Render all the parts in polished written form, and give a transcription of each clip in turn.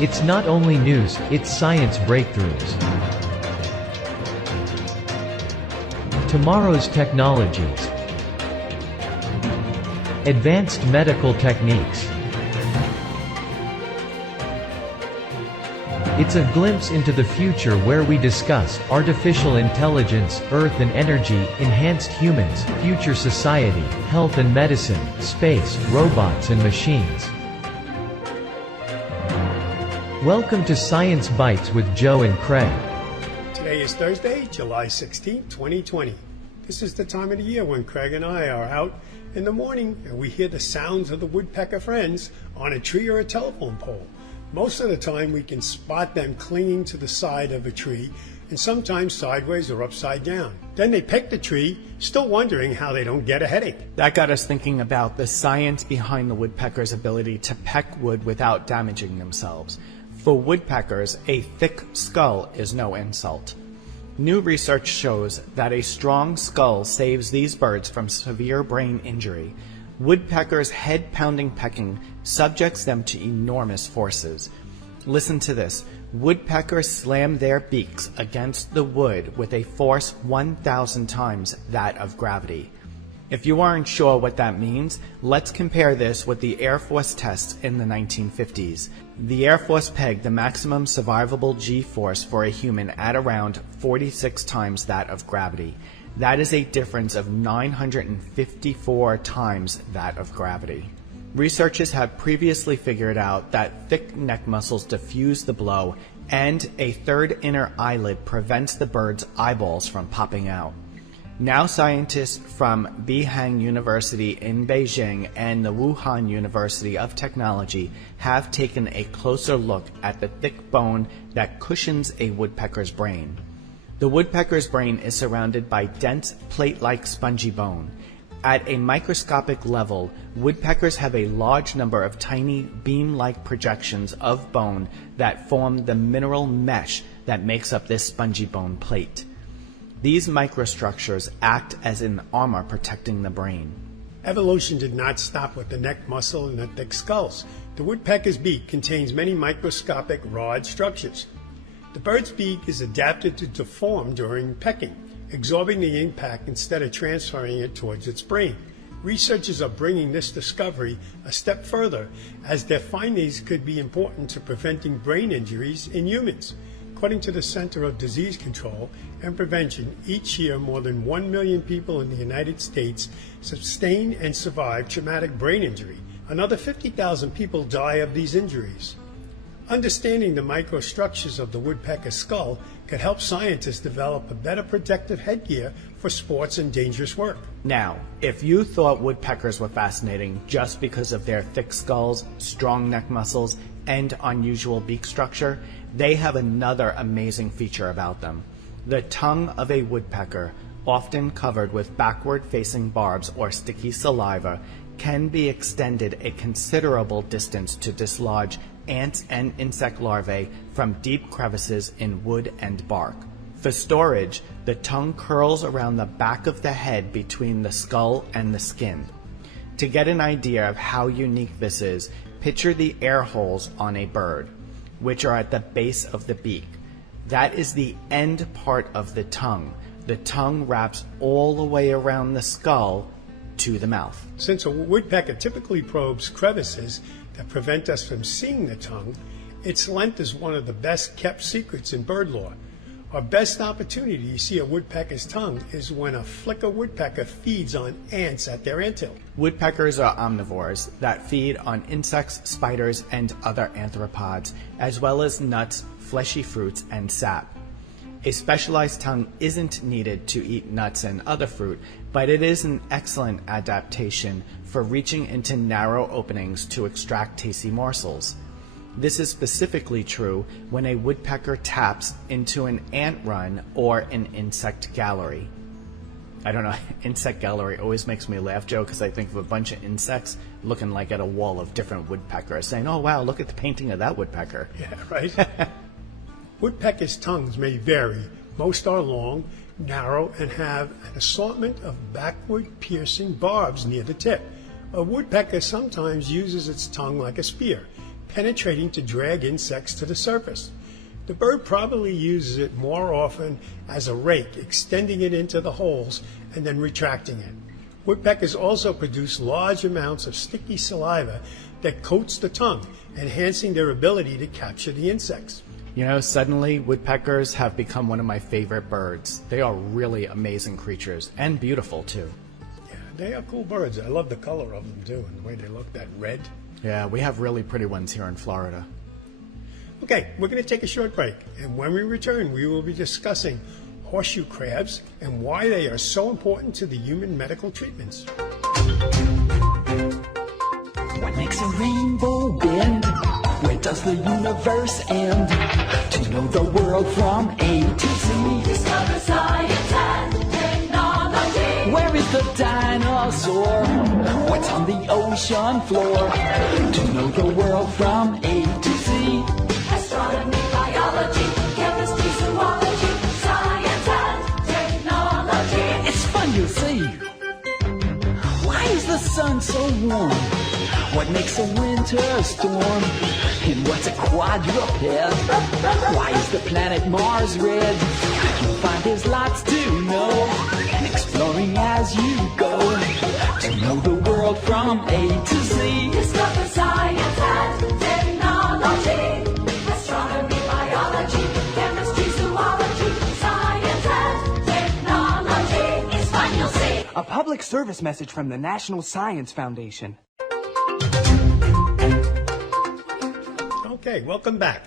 It's not only news, it's science breakthroughs. Tomorrow's technologies. Advanced medical techniques. It's a glimpse into the future where we discuss artificial intelligence, earth and energy, enhanced humans, future society, health and medicine, space, robots and machines. Welcome to Science Bytes with Joe and Craig. Today is Thursday, July 16, 2020. This is the time of the year when Craig and I are out in the morning and we hear the sounds of the woodpecker friends on a tree or a telephone pole. Most of the time we can spot them clinging to the side of a tree and sometimes sideways or upside down. Then they peck the tree, still wondering how they don't get a headache. That got us thinking about the science behind the woodpecker's ability to peck wood without damaging themselves. For woodpeckers, a thick skull is no insult. New research shows that a strong skull saves these birds from severe brain injury. Woodpeckers' head-pounding pecking subjects them to enormous forces. Listen to this. Woodpeckers slam their beaks against the wood with a force 1,000 times that of gravity. If you aren't sure what that means, let's compare this with the Air Force tests in the 1950s. The Air Force pegged the maximum survivable G-force for a human at around 46 times that of gravity. That is a difference of 954 times that of gravity. Researchers have previously figured out that thick neck muscles diffuse the blow, and a third inner eyelid prevents the bird's eyeballs from popping out. Now scientists from Beihang University in Beijing and the Wuhan University of Technology have taken a closer look at the thick bone that cushions a woodpecker's brain. The woodpecker's brain is surrounded by dense plate-like spongy bone. At a microscopic level, woodpeckers have a large number of tiny beam-like projections of bone that form the mineral mesh that makes up this spongy bone plate. These microstructures act as an armor protecting the brain. Evolution did not stop with the neck muscle and the thick skulls. The woodpecker's beak contains many microscopic rod structures. The bird's beak is adapted to deform during pecking, absorbing the impact instead of transferring it towards its brain. Researchers are bringing this discovery a step further, as their findings could be important to preventing brain injuries in humans. According to the Center of Disease Control and Prevention, each year more than 1 million people in the United States sustain and survive traumatic brain injury. Another 50,000 people die of these injuries. Understanding the microstructures of the woodpecker skull could help scientists develop a better protective headgear for sports and dangerous work. Now, if you thought woodpeckers were fascinating just because of their thick skulls, strong neck muscles, and unusual beak structure, they have another amazing feature about them. The tongue of a woodpecker, often covered with backward-facing barbs or sticky saliva, can be extended a considerable distance to dislodge ants and insect larvae from deep crevices in wood and bark. For storage, the tongue curls around the back of the head between the skull and the skin. To get an idea of how unique this is, picture the air holes on a bird, which are at the base of the beak. That is the end part of the tongue. The tongue wraps all the way around the skull to the mouth. Since a woodpecker typically probes crevices that prevent us from seeing the tongue, its length is one of the best kept secrets in bird lore. Our best opportunity to see a woodpecker's tongue is when a flicker woodpecker feeds on ants at their anthill. Woodpeckers are omnivores that feed on insects, spiders, and other arthropods, as well as nuts, fleshy fruits, and sap. A specialized tongue isn't needed to eat nuts and other fruit, but it is an excellent adaptation for reaching into narrow openings to extract tasty morsels. This is specifically true when a woodpecker taps into an ant run or an insect gallery. I don't know, insect gallery always makes me laugh, Joe, because I think of a bunch of insects looking like at a wall of different woodpeckers, saying, oh wow, look at the painting of that woodpecker. Yeah, right? Woodpeckers' tongues may vary. Most are long, narrow, and have an assortment of backward piercing barbs near the tip. A woodpecker sometimes uses its tongue like a spear, penetrating to drag insects to the surface. The bird probably uses it more often as a rake, extending it into the holes and then retracting it. Woodpeckers also produce large amounts of sticky saliva that coats the tongue, enhancing their ability to capture the insects. You know, suddenly woodpeckers have become one of my favorite birds. They are really amazing creatures and beautiful too. Yeah, they are cool birds. I love the color of them too, and the way they look, that red. Yeah, we have really pretty ones here in Florida. Okay, we're going to take a short break, and when we return, we will be discussing horseshoe crabs and why they are so important to the human medical treatments. What makes a rainbow bend? Where does the universe end? To know the world from A to Z. Discover science and technology. Where is the dinosaur? What's on the ocean floor? To know the world from A to Z. Astronomy, biology, chemistry, zoology, science and technology. It's fun, you'll see. Why is the sun so warm? What makes a winter storm? And what's a quadruped? Why is the planet Mars red? You'll find there's lots to know. Exploring as you go. To know the world from A to Z. Discover science and technology. Astronomy, biology, chemistry, zoology, science and technology. It's fun, you'll see. A public service message from the National Science Foundation. Okay, welcome back.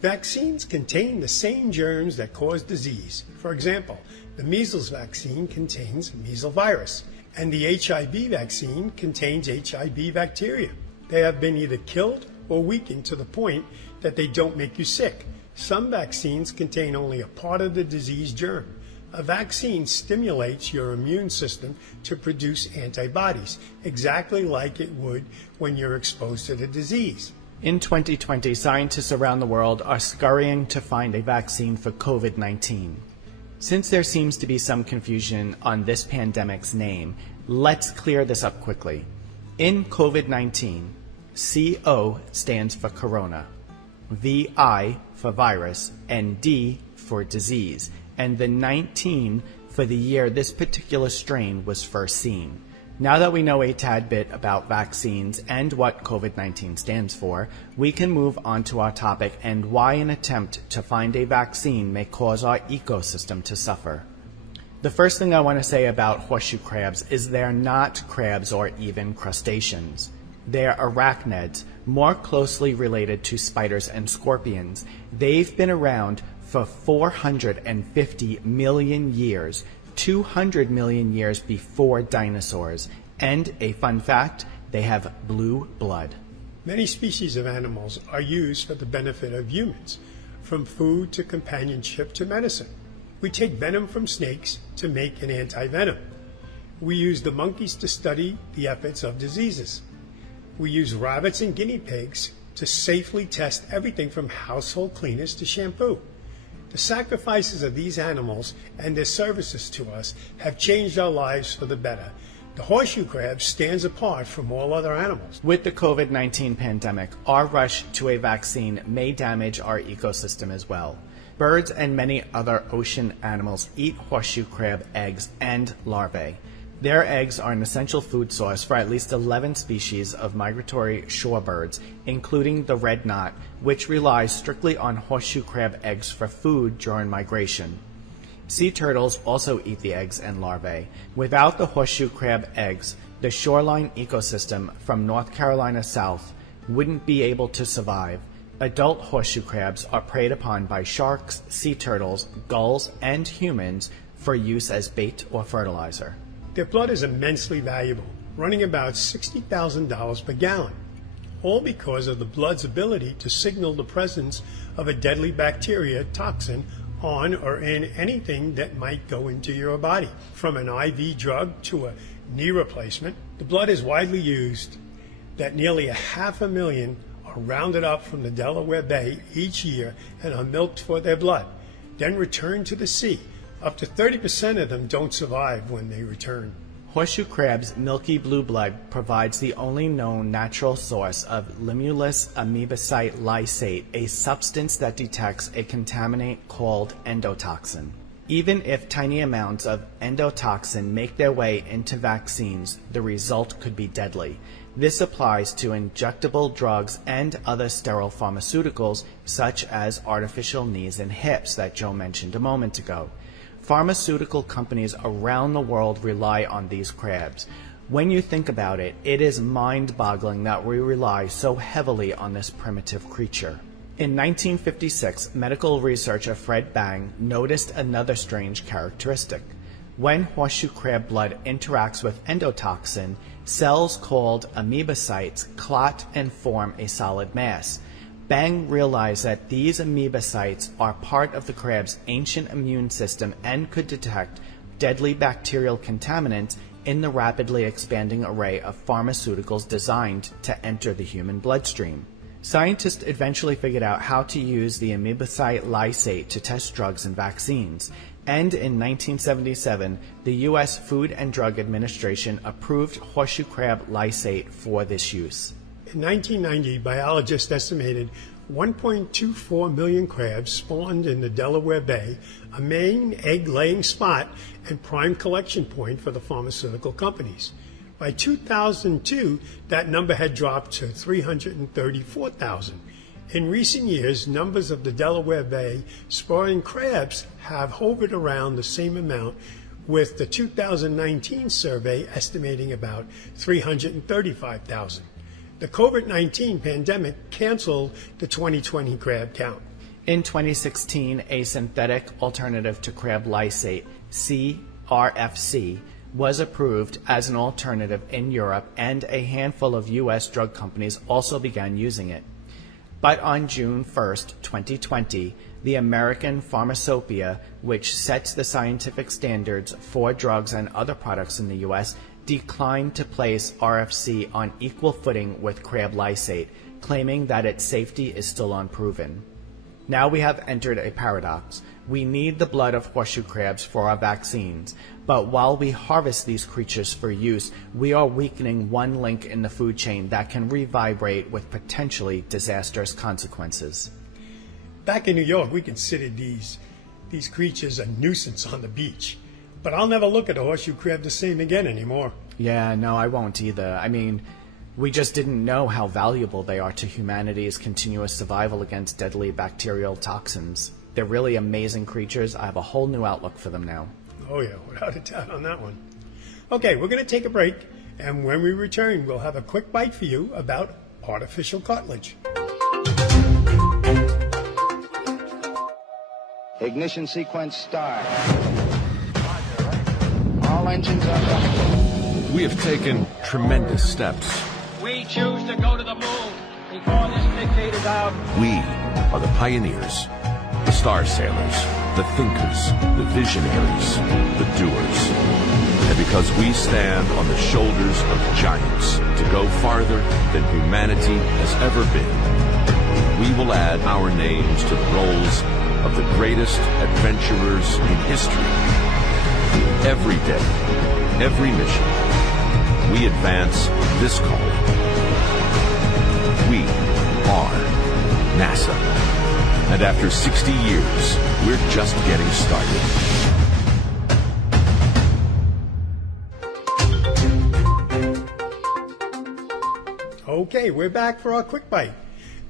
Vaccines contain the same germs that cause disease. For example, the measles vaccine contains measles virus, and the HIV vaccine contains HIV bacteria. They have been either killed or weakened to the point that they don't make you sick. Some vaccines contain only a part of the disease germ. A vaccine stimulates your immune system to produce antibodies, exactly like it would when you're exposed to the disease. In 2020, scientists around the world are scurrying to find a vaccine for COVID-19. Since there seems to be some confusion on this pandemic's name, let's clear this up quickly. In COVID-19, CO stands for corona, VI for virus, and D for disease, and the 19 for the year this particular strain was first seen. Now that we know a tad bit about vaccines and what COVID-19 stands for, we can move on to our topic and why an attempt to find a vaccine may cause our ecosystem to suffer. The first thing I want to say about horseshoe crabs is they're not crabs or even crustaceans. They're arachnids, more closely related to spiders and scorpions. They've been around for 450 million years, 200 million years before dinosaurs, and a fun fact, they have blue blood. Many species of animals are used for the benefit of humans, from food to companionship to medicine. We take venom from snakes to make an anti-venom. We use the monkeys to study the efforts of diseases. We use rabbits and guinea pigs to safely test everything from household cleaners to shampoo. The sacrifices of these animals and their services to us have changed our lives for the better. The horseshoe crab stands apart from all other animals. With the COVID-19 pandemic, our rush to a vaccine may damage our ecosystem as well. Birds and many other ocean animals eat horseshoe crab eggs and larvae. Their eggs are an essential food source for at least 11 species of migratory shorebirds, including the red knot, which relies strictly on horseshoe crab eggs for food during migration. Sea turtles also eat the eggs and larvae. Without the horseshoe crab eggs, the shoreline ecosystem from North Carolina south wouldn't be able to survive. Adult horseshoe crabs are preyed upon by sharks, sea turtles, gulls, and humans for use as bait or fertilizer. Their blood is immensely valuable, running about $60,000 per gallon, all because of the blood's ability to signal the presence of a deadly bacteria toxin on or in anything that might go into your body. From an IV drug to a knee replacement, the blood is widely used that nearly 500,000 are rounded up from the Delaware Bay each year and are milked for their blood, then returned to the sea. Up to 30% of them don't survive when they return. Horseshoe crab's milky blue blood provides the only known natural source of limulus amoebocyte lysate, a substance that detects a contaminant called endotoxin. Even if tiny amounts of endotoxin make their way into vaccines, the result could be deadly. This applies to injectable drugs and other sterile pharmaceuticals, such as artificial knees and hips that Joe mentioned a moment ago. Pharmaceutical companies around the world rely on these crabs. When you think about it, it is mind-boggling that we rely so heavily on this primitive creature. In 1956, medical researcher Fred Bang noticed another strange characteristic. When horseshoe crab blood interacts with endotoxin, cells called amoebocytes clot and form a solid mass. Bang realized that these amoebocytes are part of the crab's ancient immune system and could detect deadly bacterial contaminants in the rapidly expanding array of pharmaceuticals designed to enter the human bloodstream. Scientists eventually figured out how to use the amoebocyte lysate to test drugs and vaccines, and in 1977, the U.S. Food and Drug Administration approved horseshoe crab lysate for this use. In 1990, biologists estimated 1.24 million crabs spawned in the Delaware Bay, a main egg-laying spot and prime collection point for the pharmaceutical companies. By 2002, that number had dropped to 334,000. In recent years, numbers of the Delaware Bay spawning crabs have hovered around the same amount, with the 2019 survey estimating about 335,000. The COVID-19 pandemic canceled the 2020 crab count. In 2016, a synthetic alternative to crab lysate, CRFC, was approved as an alternative in Europe, and a handful of U.S. drug companies also began using it. But on June 1, 2020, the American Pharmacopeia, which sets the scientific standards for drugs and other products in the U.S., declined to place RFC on equal footing with crab lysate, claiming that its safety is still unproven. Now we have entered a paradox. We need the blood of horseshoe crabs for our vaccines, but while we harvest these creatures for use, we are weakening one link in the food chain that can revibrate with potentially disastrous consequences. Back in New York, we considered these creatures a nuisance on the beach. But I'll never look at a horseshoe crab the same again anymore. Yeah, no, I won't either. I mean, we just didn't know how valuable they are to humanity's continuous survival against deadly bacterial toxins. They're really amazing creatures. I have a whole new outlook for them now. Oh yeah, without a doubt on that one. Okay, we're going to take a break, and when we return, we'll have a quick bite for you about artificial cartilage. Ignition sequence start. All engines are running. We have taken tremendous steps. We choose to go to the moon before this decade is out. We are the pioneers, the star sailors, the thinkers, the visionaries, the doers. And because we stand on the shoulders of giants to go farther than humanity has ever been, we will add our names to the rolls of the greatest adventurers in history. Every day, every mission, we advance this calling. We are NASA. And after 60 years, we're just getting started. Okay, we're back for our quick bite.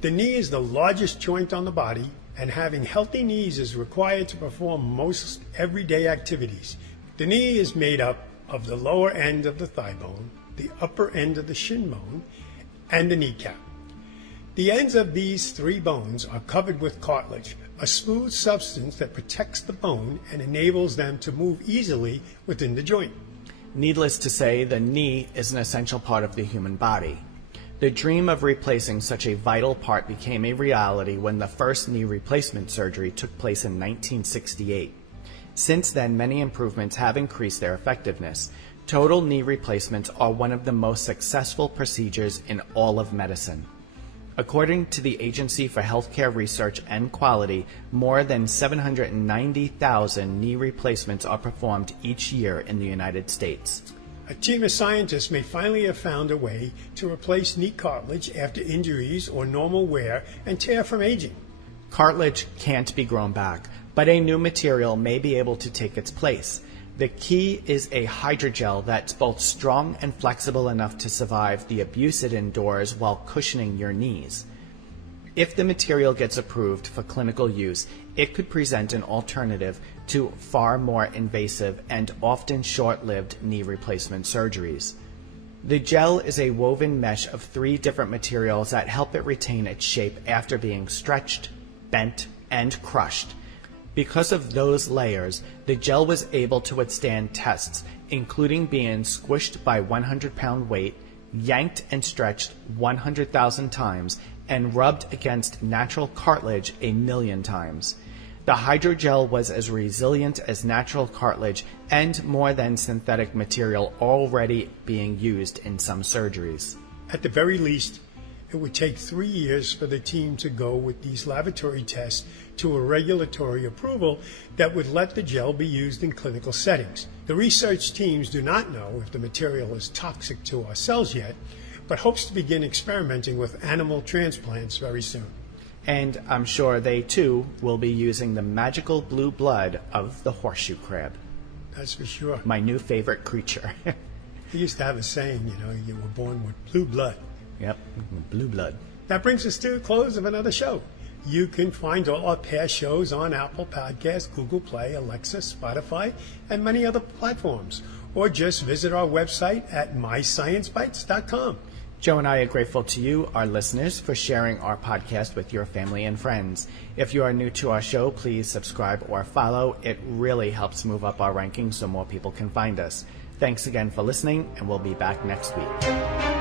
The knee is the largest joint on the body, and having healthy knees is required to perform most everyday activities. The knee is made up of the lower end of the thigh bone, the upper end of the shin bone, and the kneecap. The ends of these three bones are covered with cartilage, a smooth substance that protects the bone and enables them to move easily within the joint. Needless to say, the knee is an essential part of the human body. The dream of replacing such a vital part became a reality when the first knee replacement surgery took place in 1968. Since then, many improvements have increased their effectiveness. Total knee replacements are one of the most successful procedures in all of medicine. According to the Agency for Healthcare Research and Quality, more than 790,000 knee replacements are performed each year in the United States. A team of scientists may finally have found a way to replace knee cartilage after injuries or normal wear and tear from aging. Cartilage can't be grown back, but a new material may be able to take its place. The key is a hydrogel that's both strong and flexible enough to survive the abuse it endures while cushioning your knees. If the material gets approved for clinical use, it could present an alternative to far more invasive and often short-lived knee replacement surgeries. The gel is a woven mesh of 3 different materials that help it retain its shape after being stretched, bent, and crushed. Because of those layers, the gel was able to withstand tests, including being squished by 100-pound weight, yanked and stretched 100,000 times, and rubbed against natural cartilage 1,000,000 times. The hydrogel was as resilient as natural cartilage and more than synthetic material already being used in some surgeries. At the very least, it would take 3 years for the team to go with these laboratory tests to a regulatory approval that would let the gel be used in clinical settings. The research teams do not know if the material is toxic to our cells yet, but hopes to begin experimenting with animal transplants very soon. And I'm sure they too will be using the magical blue blood of the horseshoe crab. That's for sure. My new favorite creature. He used to have a saying, you were born with blue blood. Yep, blue blood. That brings us to the close of another show. You can find all our past shows on Apple Podcasts, Google Play, Alexa, Spotify, and many other platforms. Or just visit our website at mysciencebytes.com. Joe and I are grateful to you, our listeners, for sharing our podcast with your family and friends. If you are new to our show, please subscribe or follow. It really helps move up our rankings so more people can find us. Thanks again for listening, and we'll be back next week.